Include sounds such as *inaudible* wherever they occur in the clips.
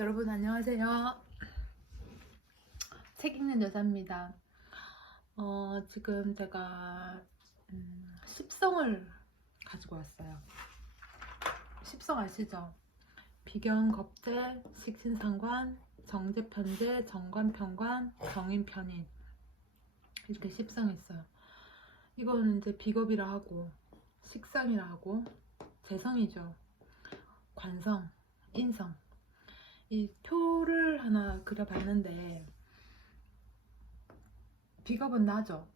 여러분 안녕하세요. 책 읽는 여자입니다. 어, 지금 제가 음, 십성을 가지고 왔어요. 십성 아시죠? 비경, 겁재, 식신상관, 정제 편제, 정관 편관, 정인 편인 이렇게 십성 있어요. 이거는 이제 비겁이라 하고 식상이라 하고 재성이죠. 관성, 인성. 이 표를 하나 그려봤는데 비겁은 나죠.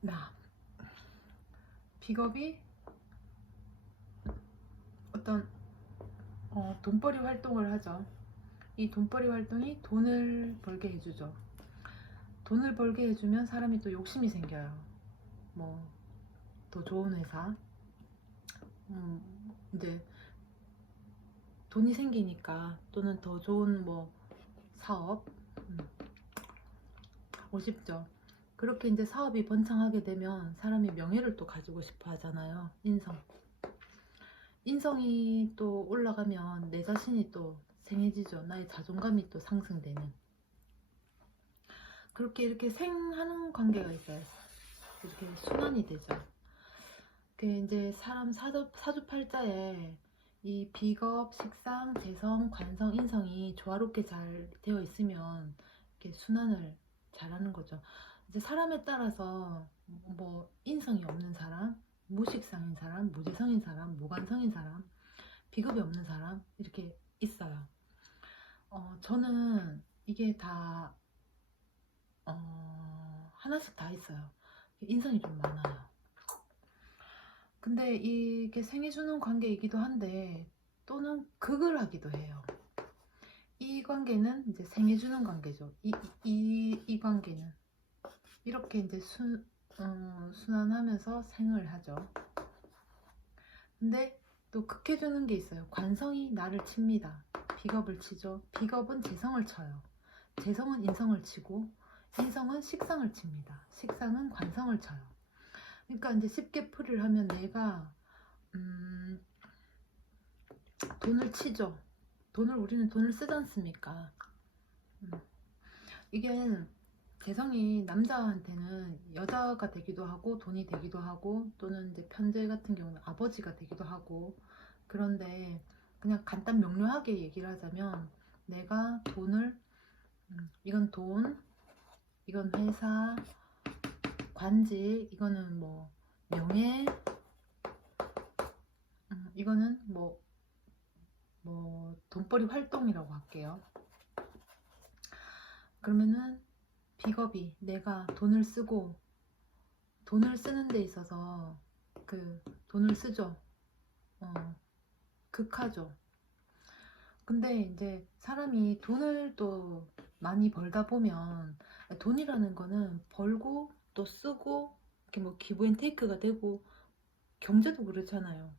나. 비겁이 어떤 어, 돈벌이 활동을 하죠. 이 돈벌이 활동이 돈을 벌게 해주죠. 돈을 벌게 해주면 사람이 또 욕심이 생겨요. 뭐 더 좋은 회사, 음, 이제 돈이 생기니까 또는 더 좋은 뭐 사업 음, 하고 싶죠. 그렇게 이제 사업이 번창하게 되면 사람이 명예를 또 가지고 싶어 하잖아요. 인성. 인성이 또 올라가면 내 자신이 또 생해지죠. 나의 자존감이 또 상승되는. 그렇게 이렇게 생하는 관계가 있어요. 이렇게 순환이 되죠. 그 이제 사람 사주, 사주팔자에 이 비겁, 식상, 재성, 관성, 인성이 조화롭게 잘 되어 있으면 이렇게 순환을 잘하는 거죠. 이제 사람에 따라서 뭐 인성이 없는 사람, 무식상인 사람, 무재성인 사람, 무관성인 사람, 비겁이 없는 사람 이렇게 있어요. 어, 저는 이게 다 어, 하나씩 다 있어요. 인성이 좀 많아요. 근데 이게 생해주는 관계이기도 한데 또는 극을 하기도 해요. 이 관계는 이제 생해주는 관계죠. 이, 이, 이 관계는 이렇게 이제 순, 어, 순환하면서 생을 하죠. 근데 또 극해주는 게 있어요. 관성이 나를 칩니다. 비겁을 치죠. 비겁은 재성을 쳐요. 재성은 인성을 치고 인성은 식상을 칩니다. 식상은 관성을 쳐요. 그러니까 이제 쉽게 풀이를 하면 내가 음, 돈을 치죠. 돈을 우리는 돈을 쓰지 않습니까? 음. 이게 재성이 남자한테는 여자가 되기도 하고 돈이 되기도 하고 또는 이제 편제 같은 경우는 아버지가 되기도 하고 그런데 그냥 간단 명료하게 얘기를 하자면 내가 돈을 음, 이건 돈 이건 회사 관직 이거는 뭐 명예 음, 이거는 뭐, 뭐 돈벌이 활동이라고 할게요. 그러면은 비겁이 내가 돈을 쓰고 돈을 쓰는 데 있어서 그 돈을 쓰죠. 어, 극하죠. 근데 이제 사람이 돈을 또 많이 벌다 보면 돈이라는 거는 벌고 또 쓰고 이렇게 뭐 기브앤테이크가 되고 경제도 그렇잖아요.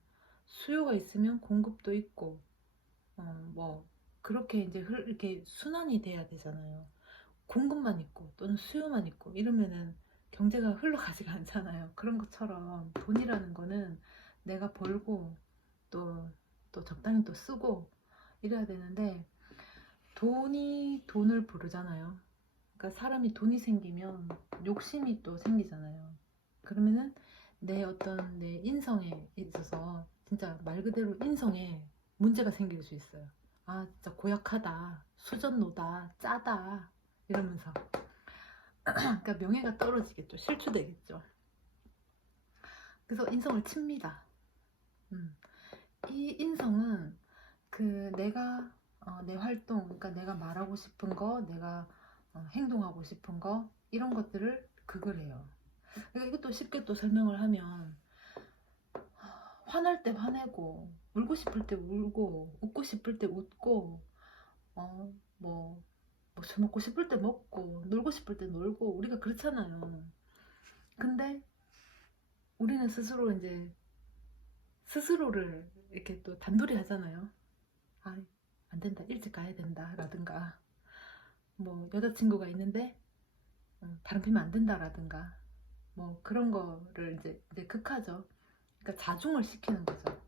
수요가 있으면 공급도 있고 어, 뭐 그렇게 이제 흘, 이렇게 순환이 돼야 되잖아요. 공급만 있고 또는 수요만 있고 이러면은 경제가 흘러가지가 않잖아요. 그런 것처럼 돈이라는 거는 내가 벌고 또, 또 적당히 또 쓰고 이래야 되는데 돈이 돈을 부르잖아요. 그러니까 사람이 돈이 생기면 욕심이 또 생기잖아요. 그러면은 내 어떤 내 인성에 있어서 진짜 말 그대로 인성에 문제가 생길 수 있어요. 아 진짜 고약하다, 수전노다, 짜다 이러면서 *clears throat* 그러니까 명예가 떨어지겠죠, 실추되겠죠. 그래서 인성을 칩니다. 음. 이 인성은 그 내가 어, 내 활동, 그러니까 내가 말하고 싶은 거, 내가 어, 행동하고 싶은 거 이런 것들을 극을 해요. 그러니까 이것도 쉽게 또 설명을 하면 화날 때 화내고 울고 싶을 때 울고 웃고 싶을 때 웃고 어 뭐 뭐 먹고 싶을 때 먹고 놀고 싶을 때 놀고 우리가 그렇잖아요. 근데 우리는 스스로 이제 스스로를 이렇게 또 단돌이 하잖아요. 아, 안 된다. 일찍 가야 된다. 라든가. 뭐, 여자친구가 있는데, 음, 다른 피면 안 된다. 라든가. 뭐, 그런 거를 이제, 이제 극하죠. 그러니까 자중을 시키는 거죠.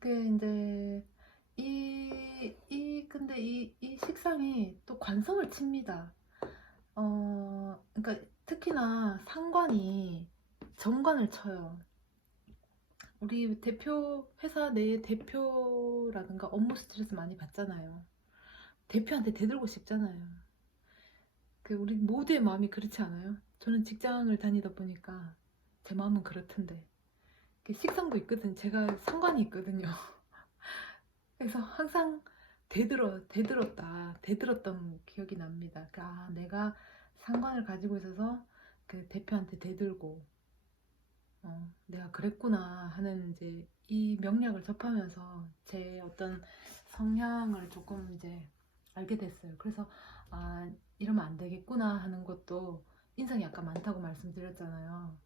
그, 이제, 식상이 또 관성을 칩니다. 어, 그러니까 특히나 상관이 정관을 쳐요. 우리 대표 회사 내 대표라든가 업무 스트레스 많이 받잖아요. 대표한테 대들고 싶잖아요. 그 우리 모두의 마음이 그렇지 않아요? 저는 직장을 다니다 보니까 제 마음은 그렇던데 그 식상도 있거든. 제가 상관이 있거든요. *laughs* 그래서 항상 대들어 대들었다 대들었던 기억이 납니다. 그, 아 내가 상관을 가지고 있어서 그 대표한테 대들고 어, 내가 그랬구나 하는 이제 이 명략을 접하면서 제 어떤 성향을 조금 이제 알게 됐어요. 그래서 아 이러면 안 되겠구나 하는 것도 인상이 아까 많다고 말씀드렸잖아요.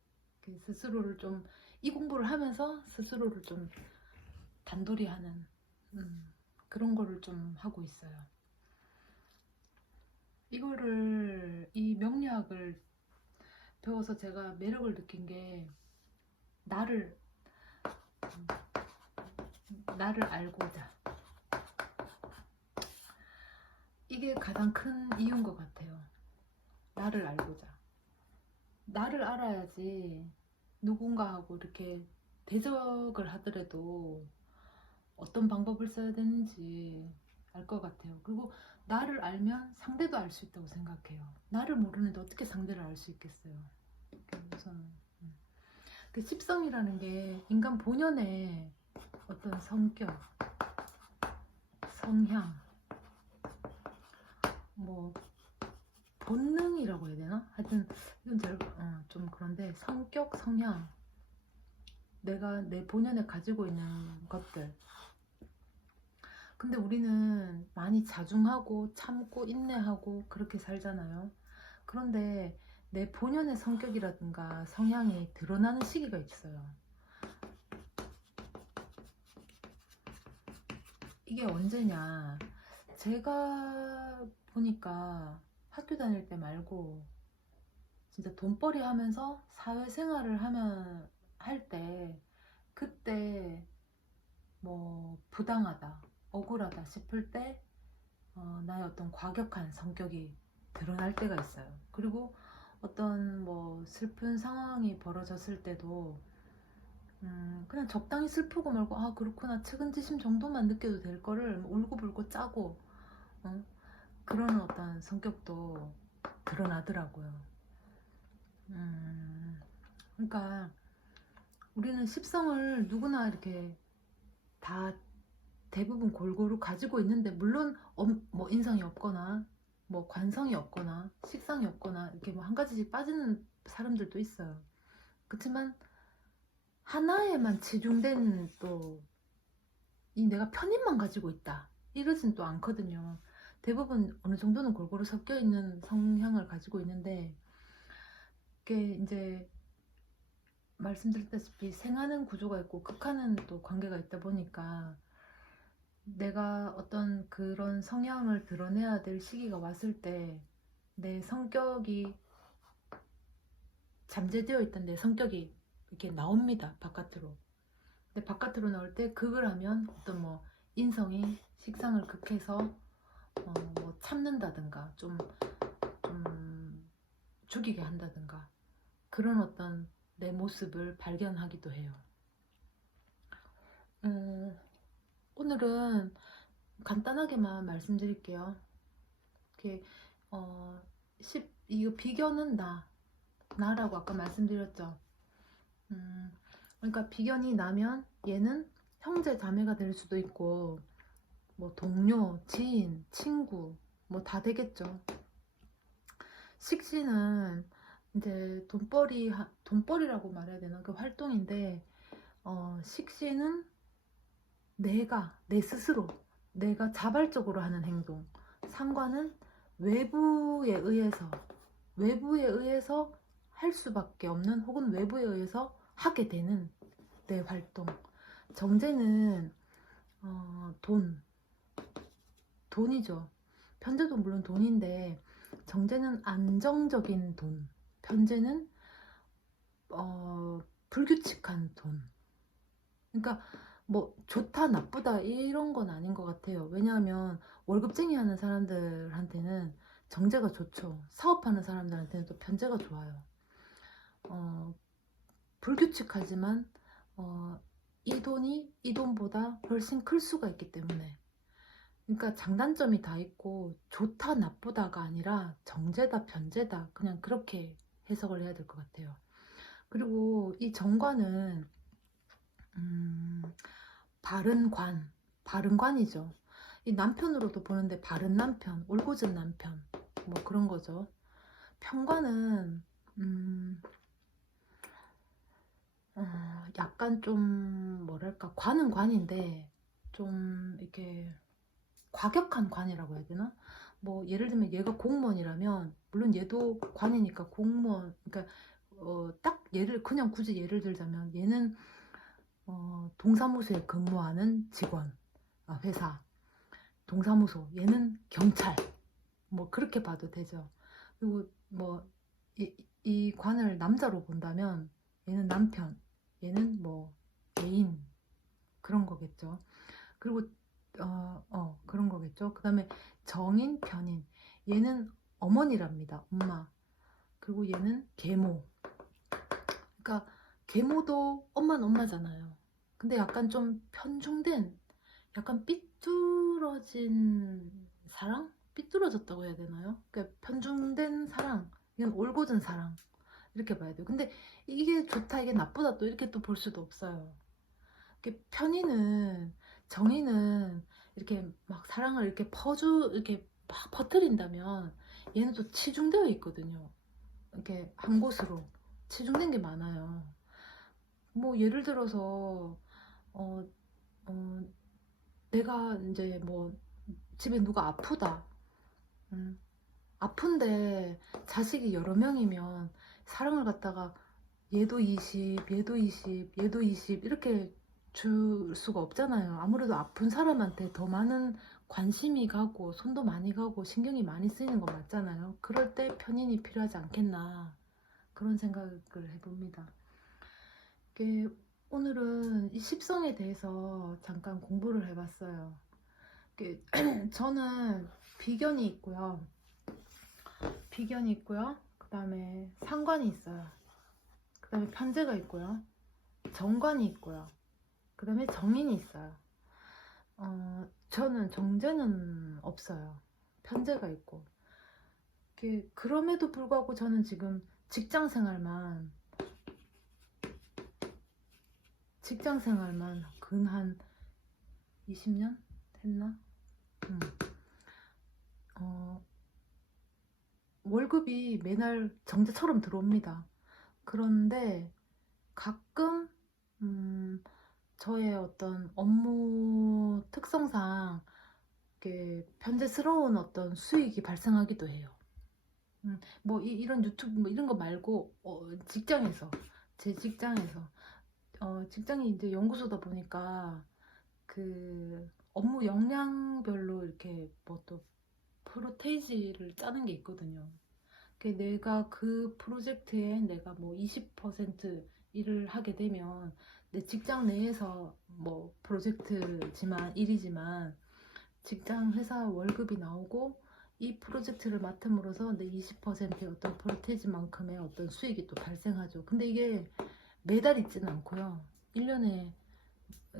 그 스스로를 좀 이 공부를 하면서 스스로를 좀 단돌이 하는 음, 그런 거를 좀 하고 있어요. 이거를 이 명략을 배워서 제가 매력을 느낀 게 나를 음, 나를 알고자 이게 가장 큰 이유인 것 같아요. 나를 알고자 나를 알아야지 누군가하고 이렇게 대적을 하더라도 어떤 방법을 써야 되는지 알 것 같아요. 그리고 나를 알면 상대도 알 수 있다고 생각해요. 나를 모르는데 어떻게 상대를 알 수 있겠어요. 그래서 음. 그 십성이라는 게 인간 본연의 어떤 성격, 성향, 뭐 본능이라고 해야 되나? 하여튼 이건 잘, 어, 좀 그런데 성격, 성향, 내가 내 본연에 가지고 있는 것들. 근데 우리는 많이 자중하고 참고 인내하고 그렇게 살잖아요. 그런데 내 본연의 성격이라든가 성향이 드러나는 시기가 있어요. 이게 언제냐? 제가 보니까 학교 다닐 때 말고 진짜 돈벌이 하면서 사회생활을 하면 할 때 그때 뭐 부당하다, 억울하다 싶을 때 어, 나의 어떤 과격한 성격이 드러날 때가 있어요. 그리고 어떤 뭐 슬픈 상황이 벌어졌을 때도 음, 그냥 적당히 슬프고 말고 아 그렇구나 측은지심 정도만 느껴도 될 거를 뭐 울고불고 짜고 어? 그런 어떤 성격도 드러나더라고요. 음, 그러니까 우리는 십성을 누구나 이렇게 다 대부분 골고루 가지고 있는데 물론 엄- 뭐 인성이 없거나 뭐 관성이 없거나 식상이 없거나 이렇게 뭐 한 가지씩 빠지는 사람들도 있어요. 그렇지만 하나에만 치중된 또 이 내가 편입만 가지고 있다 이러진 또 않거든요. 대부분 어느 정도는 골고루 섞여 있는 성향을 가지고 있는데 그게 이제 말씀드렸다시피 생하는 구조가 있고 극하는 또 관계가 있다 보니까 내가 어떤 그런 성향을 드러내야 될 시기가 왔을 때 내 성격이 잠재되어 있던 내 성격이 이렇게 나옵니다 바깥으로. 근데 바깥으로 나올 때 극을 하면 어떤 뭐 인성이 식상을 극해서 참는다든가 좀, 좀 죽이게 한다든가 그런 어떤 내 모습을 발견하기도 해요. 음, 오늘은 간단하게만 말씀드릴게요. 이렇게 어, 10, 이거 비견은 나 나라고 아까 말씀드렸죠. 음, 그러니까 비견이 나면 얘는 형제 자매가 될 수도 있고 뭐 동료, 지인, 친구 뭐 다 되겠죠. 식신은 이제 돈벌이 하- 돈벌이라고 말해야 되나 그 활동인데 어, 식신은 내가 내 스스로 내가 자발적으로 하는 행동. 상관은 외부에 의해서 외부에 의해서 할 수밖에 없는 혹은 외부에 의해서 하게 되는 내 활동. 정제는 어, 돈, 돈이죠. 편제도 물론 돈인데 정제는 안정적인 돈, 편제는 어, 불규칙한 돈. 그러니까 뭐 좋다 나쁘다 이런 건 아닌 것 같아요. 왜냐하면 월급쟁이 하는 사람들한테는 정제가 좋죠. 사업하는 사람들한테는 또 편제가 좋아요. 어, 불규칙하지만 어, 이 돈이 이 돈보다 훨씬 클 수가 있기 때문에 그러니까 장단점이 다 있고 좋다 나쁘다가 아니라 정제다 변제다 그냥 그렇게 해석을 해야 될 것 같아요. 그리고 이 정관은 음, 바른 관, 바른 관이죠. 이 남편으로도 보는데 바른 남편, 올곧은 남편 뭐 그런 거죠. 편관은 음, 어, 약간 좀 뭐랄까 관은 관인데 좀 이렇게 과격한 관이라고 해야 되나? 뭐 예를 들면 얘가 공무원이라면 물론 얘도 관이니까 공무원 그러니까 어, 딱 예를 그냥 굳이 예를 들자면 얘는 어, 동사무소에 근무하는 직원 아, 회사 동사무소 얘는 경찰. 뭐 그렇게 봐도 되죠. 그리고 뭐 이, 이 관을 남자로 본다면 얘는 남편 얘는 뭐 애인 그런 거겠죠. 그리고 어, 어 그런 거겠죠? 그 다음에 정인 편인. 얘는 어머니랍니다 엄마. 그리고 얘는 계모. 그러니까 계모도 엄마는 엄마잖아요. 근데 약간 좀 편중된 약간 삐뚤어진 사랑? 삐뚤어졌다고 해야 되나요? 그러니까 편중된 사랑. 이건 올곧은 사랑. 이렇게 봐야 돼요. 근데 이게 좋다 이게 나쁘다 또 이렇게 또 볼 수도 없어요. 편의는 정의는 이렇게 막 사랑을 이렇게 퍼주 이렇게 막 퍼뜨린다면 얘는 또 치중되어 있거든요 이렇게 한 곳으로 치중된 게 많아요 뭐 예를 들어서 어, 어, 내가 이제 뭐 집에 누가 아프다. 음, 아픈데 자식이 여러 명이면 사랑을 갖다가 얘도 20, 얘도 20, 얘도 20 이렇게 줄 수가 없잖아요. 아무래도 아픈 사람한테 더 많은 관심이 가고 손도 많이 가고 신경이 많이 쓰이는 거 맞잖아요. 그럴 때 편인이 필요하지 않겠나 그런 생각을 해봅니다. 오늘은 이 십성에 대해서 잠깐 공부를 해봤어요. *clears throat* 저는 비견이 있고요. 비견이 있고요. 그 다음에 상관이 있어요. 그 다음에 편제가 있고요. 정관이 있고요. 그 다음에 정인이 있어요. 어, 저는 정제는 없어요. 편제가 있고. 그럼에도 불구하고 저는 지금 직장 생활만 직장 생활만 근 한 20년 됐나? 음. 어, 월급이 매날 정제처럼 들어옵니다. 그런데 가끔 음, 저의 어떤 업무 특성상 이렇게 편제스러운 어떤 수익이 발생하기도 해요. 음, 뭐 이, 런 유튜브 뭐 이런 거 말고 어, 직장에서 제 직장에서 어, 직장이 이제 연구소다 보니까 그 업무 역량별로 이렇게 뭐 또 프로테이지를 짜는 게 있거든요. 그 내가 그 프로젝트에 내가 뭐 20% 일을 하게 되면 내 직장 내에서 뭐 프로젝트지만 일이지만 직장 회사 월급이 나오고 이 프로젝트를 맡음으로써 내 20%의 어떤 프로테이지만큼의 어떤 수익이 또 발생하죠. 근데 이게 매달 있지는 않고요. 1년에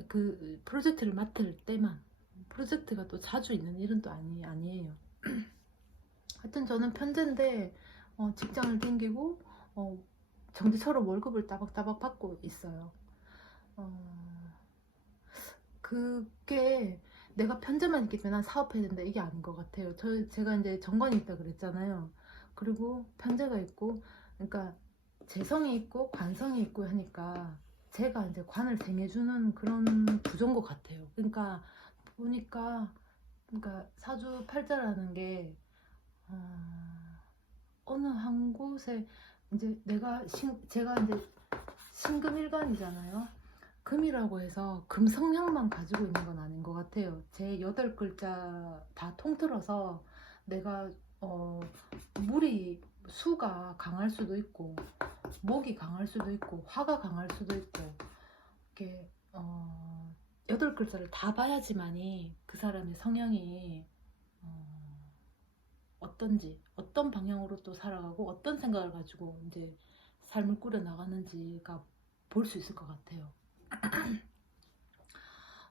그 프로젝트를 맡을 때만 프로젝트가 또 자주 있는 일은 또 아니, 아니에요. *clears throat* 하여튼 저는 편제인데 어, 직장을 땡기고 어, 정지처럼 월급을 따박따박 받고 있어요. 어, 그게 내가 편제만 있기 때문에 난 사업해야 된다 이게 아닌 것 같아요. 저 제가 이제 정관이 있다 그랬잖아요. 그리고 편제가 있고 그러니까 재성이 있고 관성이 있고 하니까 제가 이제 관을 쟁여주는 그런 구조인 것 같아요. 그러니까 보니까 그러니까 사주 팔자라는 게 어, 느한 곳에 이제 내가 신, 제가 이제 신금일간이잖아요. 금이라고 해서 금 성향만 가지고 있는 건 아닌 것 같아요. 제 여덟 글자 다 통틀어서 내가 어, 물이 수가 강할 수도 있고 목이 강할 수도 있고 화가 강할 수도 있고 이렇게 어, 여덟 글자를 다 봐야지만이 그 사람의 성향이 어, 어떤지 어떤 방향으로 또 살아가고 어떤 생각을 가지고 이제 삶을 꾸려 나가는지가 볼 수 있을 것 같아요.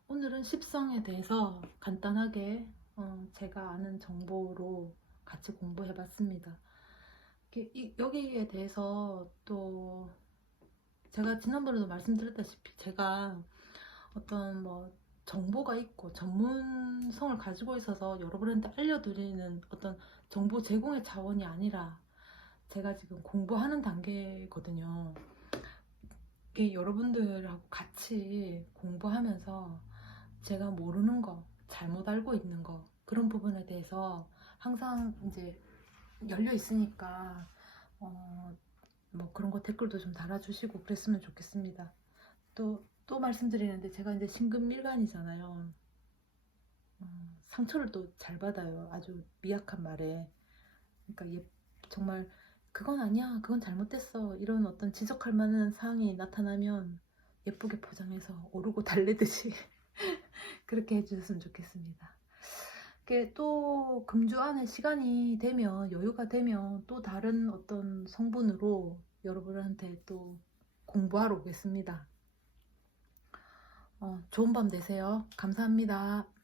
오늘은 십성에 대해서 간단하게 어, 제가 아는 정보로 같이 공부해 봤습니다. 이렇게 이- 여기에 대해서 또 제가 지난번에도 말씀드렸다시피 제가 어떤 뭐 정보가 있고 전문성을 가지고 있어서 여러분한테 알려드리는 어떤 정보 제공의 차원이 아니라 제가 지금 공부하는 단계거든요. 여러분들하고 같이 공부하면서 제가 모르는 거, 잘못 알고 있는 거 그런 부분에 대해서 항상 이제 열려 있으니까 어, 뭐 그런 거 댓글도 좀 달아주시고 그랬으면 좋겠습니다. 또, 또 말씀드리는데 제가 이제 신금밀간이잖아요. 어, 상처를 또 잘 받아요. 아주 미약한 말에. 그러니까 예, 정말 그건 아니야, 그건 잘못됐어 이런 어떤 지적할 만한 사항이 나타나면 예쁘게 포장해서 오르고 *laughs* 달래듯이 *laughs* 그렇게 해주셨으면 좋겠습니다. 또 금주 안에 시간이 되면 여유가 되면 또 다른 어떤 성분으로 여러분한테 또 공부하러 오겠습니다. 어, 좋은 밤 되세요. 감사합니다.